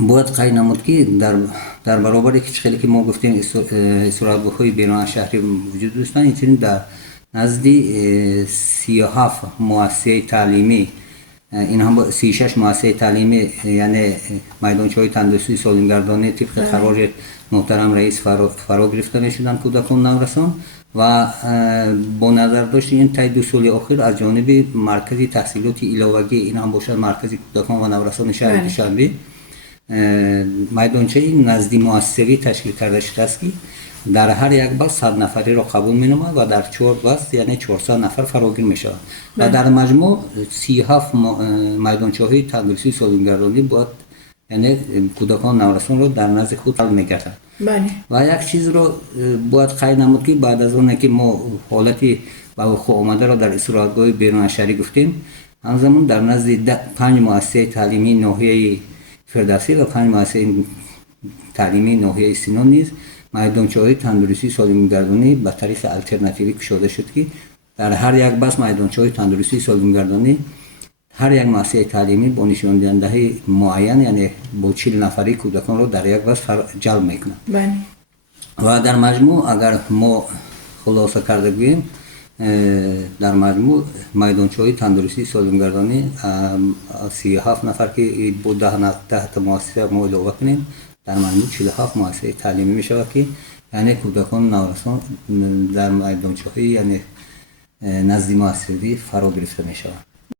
باید قید نمود که در برابر خیلی که ما گفتیم استراحتگاه‌های بیرون شهری وجود داشتن، اینطوری در نزدی 37 مؤسسه تعلیمی، این هم 36 مؤسسه تعلیمی یعنی میدانچه‌های تندرستی سالمگردانی طبق قرار محترم رئیس فرا گرفته شدن کودکان نورسان و با نظر داشت این تا 2 سال اخیر از جانب مرکز تحصیلات علاوه‌ای این هم باشد مرکز کودکان و نورسان شهر دوشنبه میدانچه نزدی موثقی تشکیل کرده شده است که در هر یک بس 100 نفری را قبول می نماید و در 4 بس یعنی 400 نفر فراگیر می شود و در مجموع 37 میدانچه های تندرستی سالمگردانی باید یعنی کودکان نورسان را در نزد خود حل می کردند. و یک چیز رو باید قید نمود که بعد از اون که ما حالتی با وقوع آمده را در استراحتگاه بیرون شهری گفتیم، همزمان در نزد 5 مؤسسه تعلیمی ناحیه فردوسی و 5 مؤسسه تعلیمی ناحیه سینان نیز میدانچه‌های تندرستی سالمگردانی به طریق الترناتیوی گشوده شد که در هر یک بس میدانچه‌های تندرستی سالمگردانی هر یک مؤسسه تعلیمی با نشان دهنده معین یعنی با 40 نفری کودکان را در یک بس جلب میکنه. و در مجموع اگر ما خلاصه کرده بگوییم در مجموع میدانچه‌های تندرستی سالمگردانی 37 نفر که با 10 تا مؤسسه ما علاوه کنیم در مجموع 47 مؤسسه تعلیمی می شود که یعنی کودکان نورسان در میدانچه‌های یعنی نزدی مؤسسه‌ای فرا گرفته می شود.